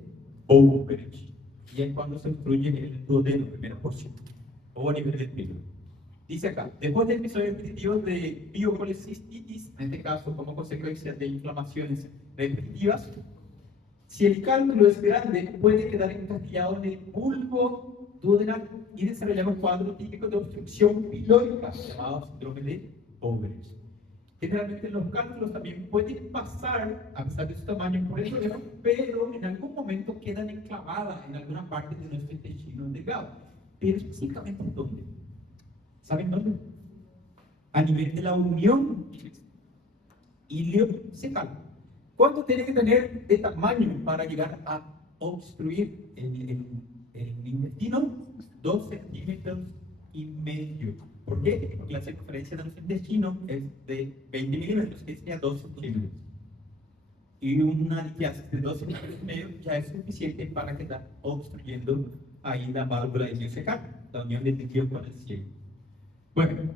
Overich. Y es cuando se obstruye el duodeno, primera porción, o a nivel del píloro. Dice acá, después de episodios repetitivos de biocolecistitis, en este caso como consecuencia de inflamaciones repetitivas, si el cálculo es grande, puede quedar encastillado en el bulbo duodenal y desarrollar un cuadro típico de obstrucción pilórica llamado síndrome de Overich. Generalmente los cálculos también pueden pasar, a pesar de su tamaño, por el duodeno, pero en algún momento quedan enclavadas en alguna parte de nuestro intestino delgado. Pero específicamente ¿dónde? ¿Saben dónde? A nivel de la unión iliocecal. ¿Cuánto tiene que tener de tamaño para llegar a obstruir el intestino? 2,5 centímetros. ¿Por qué? Porque la circunferencia de nuestro intestino es de 20 milímetros, es de 2 centímetros. Y una litiasis de 2,5 centímetros ya es suficiente para quedar obstruyendo ahí la válvula iliocecal, la unión del líquido con el cielo. Bueno,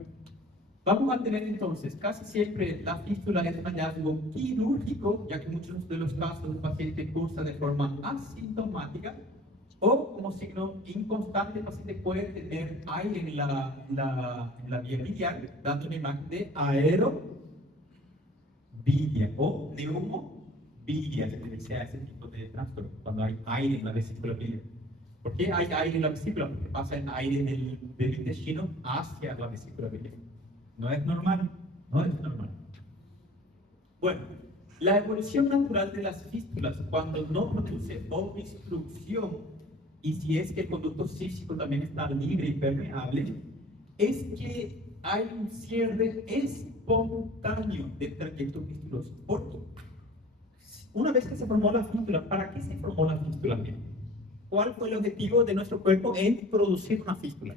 vamos a tener entonces, casi siempre la fístula es un hallazgo quirúrgico, ya que muchos de los casos el paciente cursa de forma asintomática, o como signo inconstante el paciente puede tener aire en la vía biliar, dando una imagen de aerobilia o neumobilia, se le dice a ese tipo de trastorno, cuando hay aire en la vesícula biliar. ¿Por qué hay aire en la vesícula? Porque pasa el aire del intestino hacia la vesícula biliar. No es normal, no es normal. Bueno, la evolución natural de las fístulas, cuando no produce obstrucción, y si es que el conducto cístico también está libre y permeable, es que hay un cierre espontáneo del trayecto fistuloso. ¿Por qué? Una vez que se formó la fístula, ¿para qué se formó la fístula? ¿Cuál fue el objetivo de nuestro cuerpo en producir una fístula?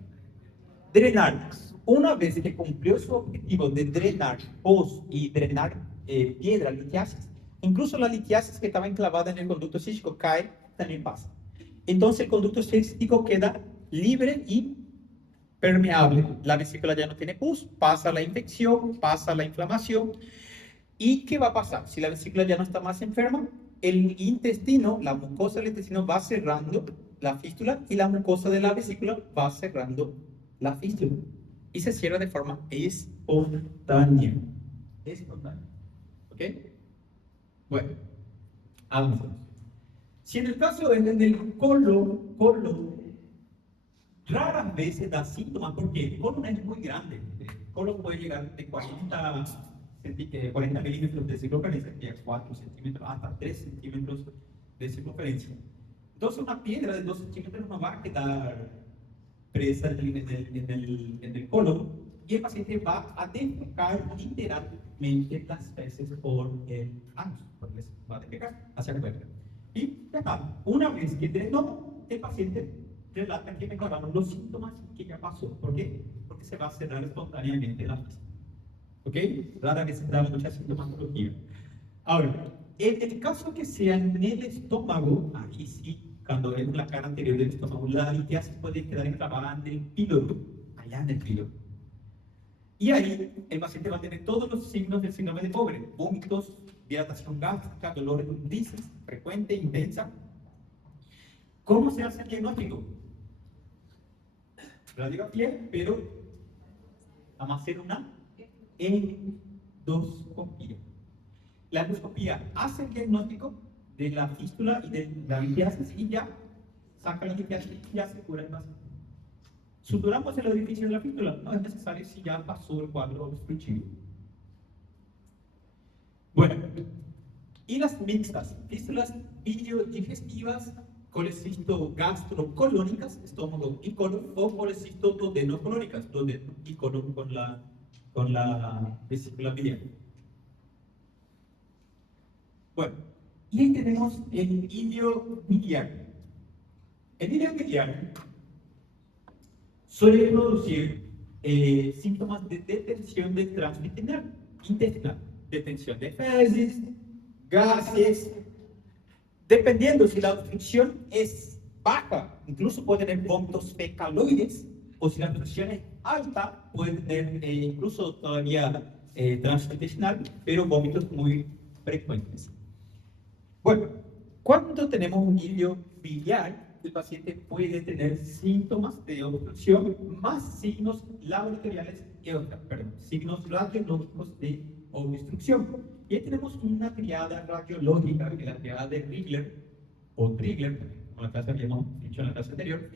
Drenar. Una vez que cumplió su objetivo de drenar pus y drenar piedra, litiasis, incluso la litiasis que estaba enclavada en el conducto cístico cae, también pasa. Entonces el conducto cístico queda libre y permeable. La vesícula ya no tiene pus, pasa la infección, pasa la inflamación. ¿Y qué va a pasar? Si la vesícula ya no está más enferma, el intestino, la mucosa del intestino va cerrando la fístula y la mucosa de la vesícula va cerrando la fístula. Y se cierra de forma espontánea. Espontánea. ¿Ok? Bueno, avancemos. Si en el caso del colon, raras veces da síntomas, porque el colon es muy grande. El colon puede llegar de 40 milímetros de circunferencia, 4 centímetros, hasta 3 centímetros de circunferencia. Entonces, una piedra de 2 centímetros no va a quedar presa en el colon, y el paciente va a defecar literalmente las feces por el ánus, porque va a defecar hacia afuera. Y ya está. Una vez que drenó, el paciente relata que mejoraron los síntomas que ya pasó. ¿Por qué? Porque se va a cerrar espontáneamente la fístula. ¿Ok? Rara vez se da mucha sintomatología. Ahora, en el caso que sea en el estómago, ahí sí, cuando es la cara anterior del estómago, la litiasis puede quedar enclavada en el píloro, allá en el píloro. Y ahí el paciente va a tener todos los signos del síndrome de Fowler: vómitos, dilatación gástrica, dolor en dices, frecuente, intensa. ¿Cómo se hace el diagnóstico? Radiografía, pero vamos a hacer una endoscopía. La endoscopía hace el diagnóstico de la fístula y de la litiasis y ya saca la litiasis y ya se cura el paciente. ¿Suturamos el orificio de la fístula? No es necesario si ya pasó el cuadro obstructivo. Bueno, y las mixtas, fístulas biliodigestivas, colecisto gastrocolónicas, estómago y colon, o colecisto duodenocolónicas, duodeno y colon con la vesícula biliar. Bueno, y ahí tenemos el ilio biliar. El ilio biliar suele producir síntomas de detención del tracto intestinal, detención de feces, gases. Dependiendo si la obstrucción es baja, incluso puede tener vómitos fecaloides, o si la obstrucción es alta, puede tener incluso todavía tránsito intestinal, pero vómitos muy frecuentes. Bueno, cuando tenemos un ilio biliar, el paciente puede tener síntomas de obstrucción más signos laboratoriales signos radiológicos de obstrucción. Y ahí tenemos una triada radiológica, que es la triada de Rigler, o Trigler, como la clase habíamos dicho en la clase anterior,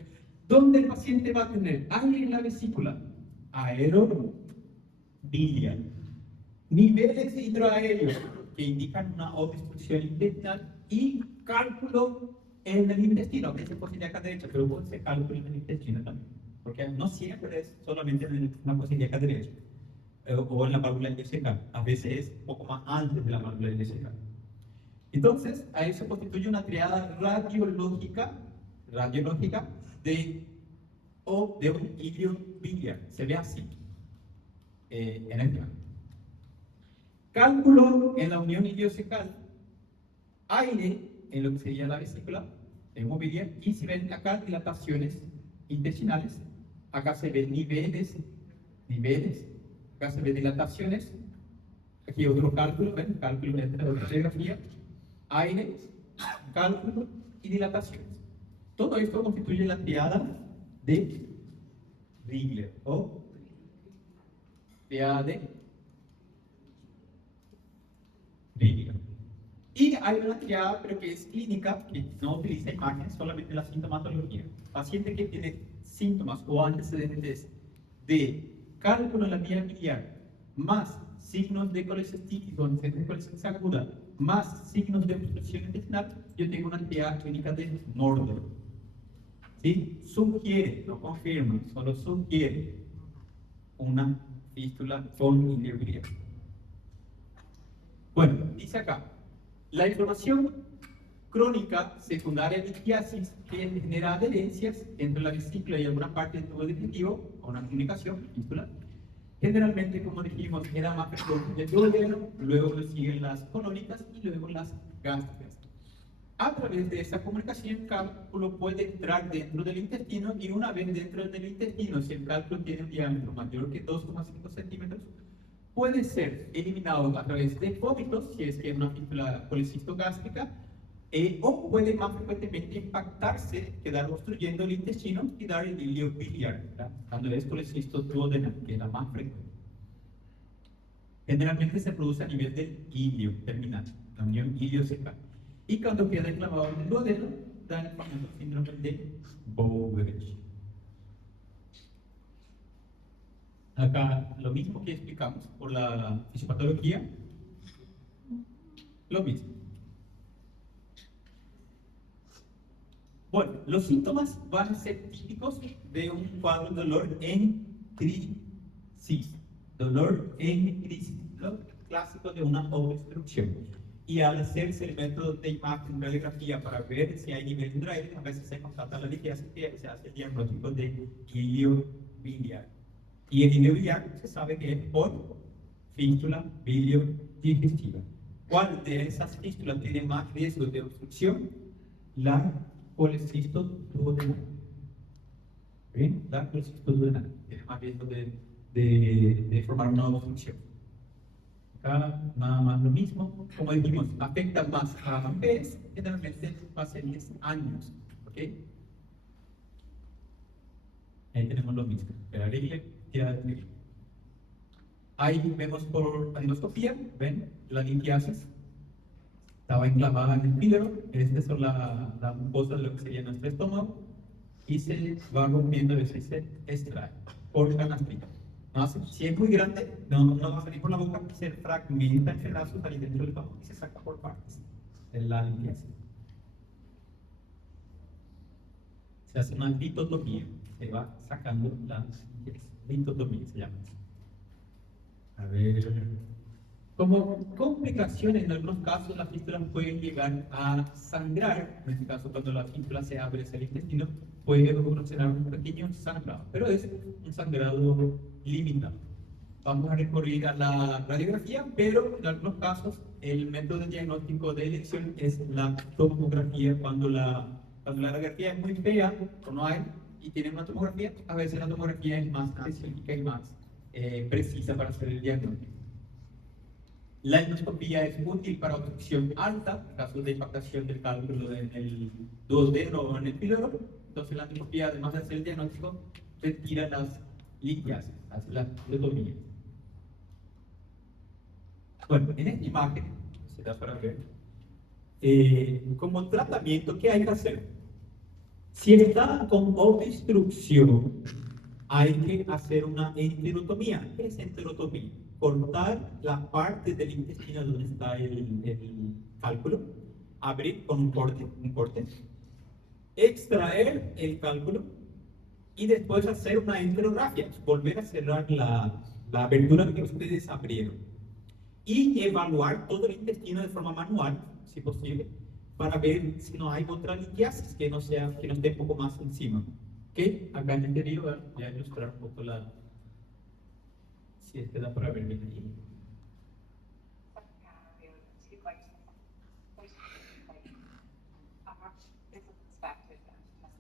donde el paciente va a tener aire en la vesícula, aerobilia, niveles hidroaéreos que indican una obstrucción intestinal y cálculo en el intestino, que es posible acá derecha, pero puede ser cálculo en el intestino también. porque no siempre es solamente en la costilla acá derecha o en la válvula iliocecal, a veces es un poco más antes de la válvula iliocecal. Entonces, ahí se constituye una triada radiológica de un ilio biliar. Se ve así en el plano. Cálculo en la unión iliocecal, aire en lo que sería la vesícula biliar, y si ven acá dilataciones intestinales, acá se ven niveles, acá se ven dilataciones, aquí otro cálculo, ven, cálculo de la radiografía, aire, cálculo y dilataciones. Todo esto constituye la triada de Rigler o triada de Rigler. Y hay una triada, pero que es clínica, que no utiliza imágenes, solamente la sintomatología. Paciente que tiene síntomas o antecedentes de cálculo en la vía biliar, más signos de colecistitis o antecedentes de colecistitis aguda, más signos de obstrucción intestinal, yo tengo una triada clínica de Mordor. ¿Sí? Sugiere, no confirma, solo sugiere una fístula con ilio biliar. Bueno, dice acá, la inflamación crónica secundaria de litiasis que genera adherencias entre la vesícula y alguna parte del tubo digestivo, o una comunicación, fístula. Generalmente, como dijimos, era más frecuente el duodeno, luego le siguen las colónicas y luego las gástricas. A través de esa comunicación, el cálculo puede entrar dentro del intestino y una vez dentro del intestino, si el cálculo tiene un diámetro mayor que 2,5 centímetros, puede ser eliminado a través de vómitos, si es que es una fístula colecistogástrica, o puede más frecuentemente impactarse, quedar obstruyendo el intestino y dar el ilio biliar, cuando es colecistoduodenal, que es la más frecuente. Generalmente se produce a nivel del ilio terminal, la unión iliocecal. Y cuando queda inflamado en el duodeno, da el famoso síndrome de Bowditch. Acá lo mismo que explicamos por la fisiopatología, lo mismo. Bueno, los síntomas van a ser típicos de un cuadro de dolor en crisis. Dolor en crisis, lo clásico de una obstrucción. Y al hacerse el método de imagen radiografía para ver si hay nivel hidráulico, a veces se constata la litiasis y se hace el diagnóstico de ilio biliar. Y el ilio biliar se sabe que es por fístula bilio-digestiva. ¿Cuál de esas fístulas tiene más riesgo de obstrucción? La colecistoduodenal. ¿Bien? La colecistoduodenal tiene más riesgo de formar una obstrucción. Acá nada más lo mismo. Como dijimos, afecta más a mujeres, generalmente pacientes años. ¿Ok? Ahí tenemos lo mismo. Ahí vemos por endoscopía, ven la litiasis. Estaba enclavada en el píloro, esta es la mucosa de lo que sería nuestro estómago, y se va rompiendo y se extrae por la gastrita. No, si es muy grande, no va a salir por la boca, se fragmenta el pedazo, sale dentro del estómago y se saca por partes. Es la litiasis. Se hace una litotomía, se va sacando la litotomía, se llama. A ver. Como complicación, en algunos casos las fístulas pueden llegar a sangrar. En este caso, cuando la fístula se abre hacia el intestino, puede ocasionar un pequeño sangrado, pero es un sangrado limitado. Vamos a recurrir a la radiografía, pero en algunos casos el método de diagnóstico de elección es la tomografía. Cuando la radiografía es muy fea o no hay y tiene una tomografía, a veces la tomografía es más específica y más precisa para hacer el diagnóstico. La endoscopía es útil para obstrucción alta, en caso de impactación del cálculo en el duodeno o en el píloro. Entonces la endoscopía, además de hacer el diagnóstico, retira las litiasis, hace la litotomía. Bueno, en esta imagen, se da para ver, como tratamiento, ¿qué hay que hacer? Si está con obstrucción, hay que hacer una enterotomía. ¿Qué es enterotomía? Cortar la parte del intestino donde está el cálculo, abrir con un corte, extraer el cálculo y después hacer una enterografía, volver a cerrar la abertura que ustedes abrieron y evaluar todo el intestino de forma manual, si posible, para ver si no hay otra litiasis que no esté un poco más encima. ¿Ok? Acá en el interior voy a ilustrar un poco si es que da para ver bien ahí.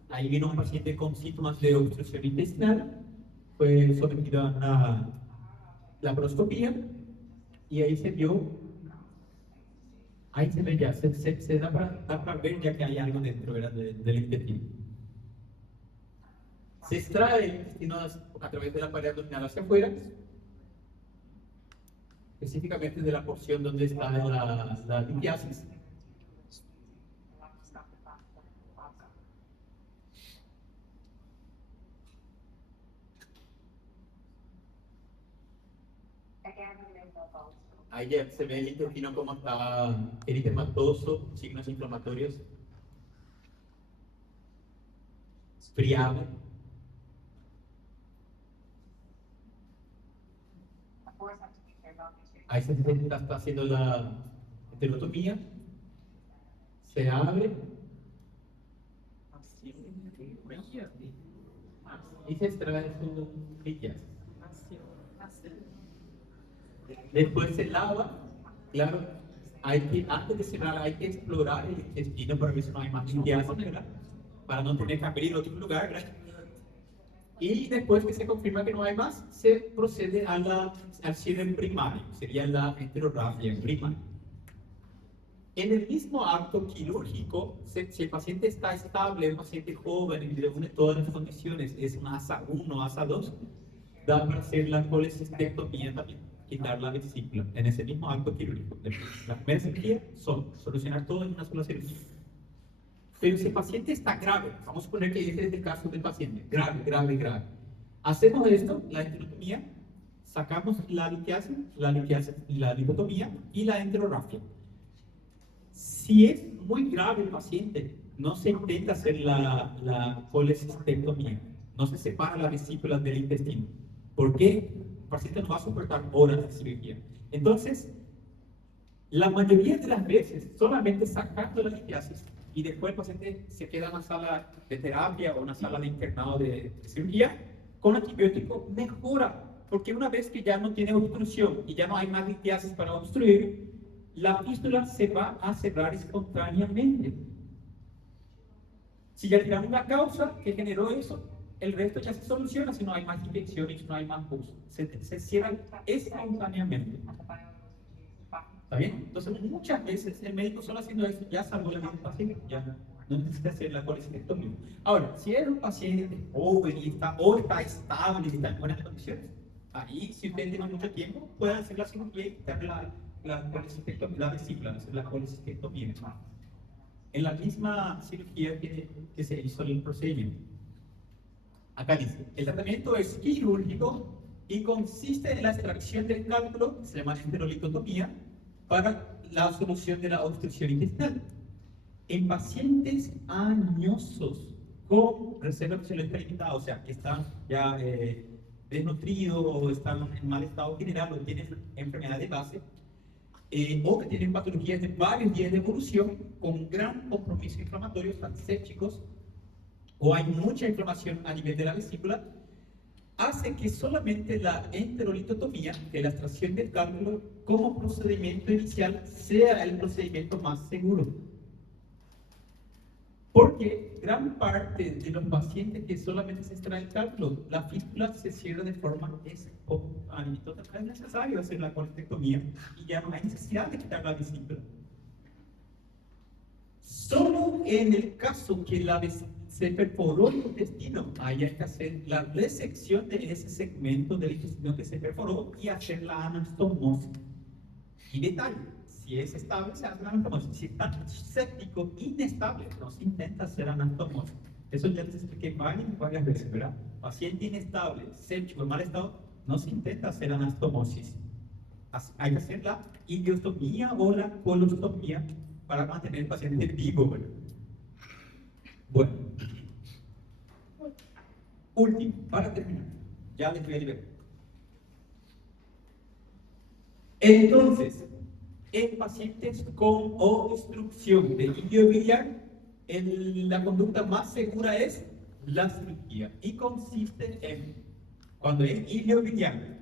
Ahí vino un paciente con síntomas de obstrucción intestinal, fue sometido a una laparoscopía y ahí se vio, ahí se ve ya, se da para ver ya que hay algo dentro, ¿verdad? Del intestino. Se extrae el intestino a través de la pared abdominal hacia afuera, específicamente de la porción donde está la litiasis. Ahí ya se ve el intestino como está eritematoso, signos inflamatorios, friable. Ahí se está haciendo la enterotomía, se abre y se extrae su litiasis. Después se lava, claro, antes de cerrar hay que explorar el intestino para ver si no hay más litiasis, ¿verdad? Para no tener que abrir otro lugar, ¿verdad? Y después que se confirma que no hay más, se procede al cierre primario, sería la enterografía primaria. En el mismo acto quirúrgico, si el paciente está estable, un paciente joven y reúne todas las condiciones, es un ASA 1, ASA 2, da para hacer la colecistectomía también, quitar la vesícula, en ese mismo acto quirúrgico. La primera cirugía son solucionar todo en una sola cirugía. Pero si el paciente está grave, vamos a suponer que ese es el caso del paciente, grave. Hacemos esto, la enterotomía, sacamos la litiasis, la lipotomía y la enterografía. Si es muy grave el paciente, no se intenta hacer la colecistectomía, no se separa la vesícula del intestino. ¿Por qué? El paciente no va a soportar horas de cirugía. Entonces, la mayoría de las veces, solamente sacando la litiasis, y después el paciente se queda en una sala de terapia o una sala de internado de cirugía, con antibiótico mejora, porque una vez que ya no tiene obstrucción y ya no hay más litiasis para obstruir, la fístula se va a cerrar espontáneamente. Si ya tiramos la causa que generó eso, el resto ya se soluciona si no hay más infecciones, si no hay más pus. Se cierra espontáneamente. ¿Está bien? Entonces, muchas veces el médico solo haciendo eso ya salvó la vida del paciente, ya no necesita hacer la colecistectomía. Ahora, si es un paciente joven y está estable y está en buenas condiciones, ahí, si usted tiene mucho tiempo, puede hacer la cirugía y quitar la colecistectomía, la vesícula, hacer la colecistectomía. En la misma cirugía que se hizo el procedimiento. Acá dice, el tratamiento es quirúrgico y consiste en la extracción del cálculo, que se llama enterolitotomía, para la solución de la obstrucción intestinal. En pacientes añosos con reserva fisiológica limitada, o sea, que están ya desnutridos o están en mal estado general o tienen enfermedad de base, o que tienen patologías de varios días de evolución con gran compromiso inflamatorio, están sépticos, o hay mucha inflamación a nivel de la vesícula, hace que solamente la enterolitotomía, que es la extracción del cálculo, como procedimiento inicial, sea el procedimiento más seguro. Porque gran parte de los pacientes que solamente se extrae el cálculo, la fístula se cierra de forma espontánea. Entonces no es necesario hacer la colecistectomía y ya no hay necesidad de quitar la vesícula. Solo en el caso que se perforó el intestino, hay que hacer la resección de ese segmento del intestino que se perforó y hacer la anastomosis. Y detalle, si es estable, se hace la anastomosis. Si está séptico, inestable, no se intenta hacer anastomosis. Eso ya les expliqué varias veces, ¿verdad? Paciente inestable, séptico, en mal estado, no se intenta hacer anastomosis. Hay que hacer la ileostomía o la colostomía para mantener el paciente vivo, ¿verdad? Bueno, último, para terminar. Ya les voy a liberar. Entonces, en pacientes con obstrucción de iliobiliar, la conducta más segura es la cirugía y consiste en, cuando es iliobiliar,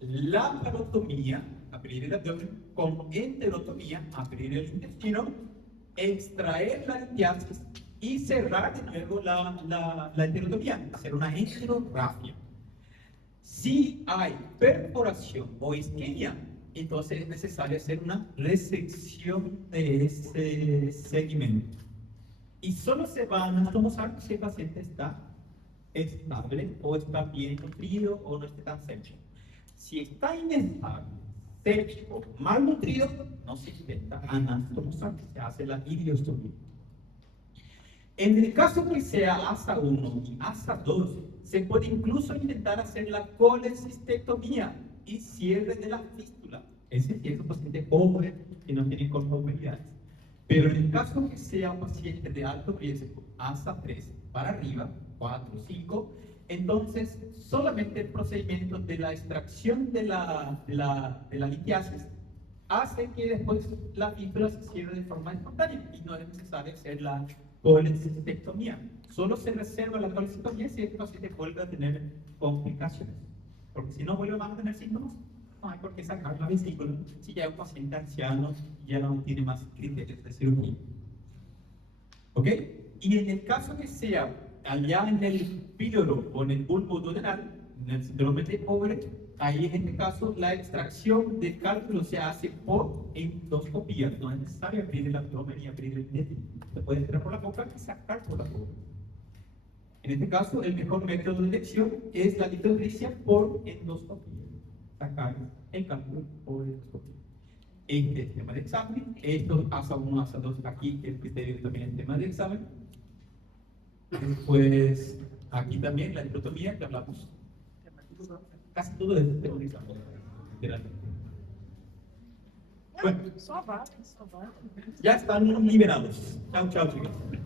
la parotomía, abrir el abdomen, con enterotomía, abrir el intestino, extraer la litiasis y cerrar de nuevo la enterotomía, hacer una enterografia. Si hay perforación o isquemia, entonces es necesario hacer una resección de ese segmento. Y solo se va a anatomizar si el paciente está estable o está bien nutrido o no está tan séptico. Si está inestable, séptico, mal nutrido, no se intenta anatomizar, se hace la ileostomía. En el caso que sea ASA 1 y ASA 2, se puede incluso intentar hacer la colecistectomía y cierre de la fístula. Ese es un paciente pobre que no tiene comorbilidades. Pero en el caso que sea un paciente de alto riesgo, ASA 3 para arriba, 4, 5, entonces solamente el procedimiento de la extracción de la litiasis hace que después la fístula se cierre de forma espontánea y no es necesario hacer la colecistectomía. Solo se reserva la colecistectomía si el paciente vuelve a tener complicaciones. Porque si no vuelve a tener síntomas, no hay por qué sacar la vesícula si ya es un paciente anciano y ya no tiene más criterios de cirugía. ¿Ok? Y en el caso que sea allá en el píloro o en el bulbo duodenal, en el síndrome de Oberth, ahí en este caso la extracción del cálculo se hace por endoscopía. No es necesario abrir el abdomen y abrir el intestino. Se puede entrar por la boca y sacar por la boca. En este caso, el mejor método de elección es la litogricia por endoscopía. Sacar el cálculo por endoscopía. Este es el tema de examen. Esto ASA 1, ASA 2, aquí el criterio también es el tema de examen. Después, aquí también la endotomía que hablamos. Casi todo es el tema de examen. Bueno, Só vai, só vai. ya están liberados. Chao, chao, chicos.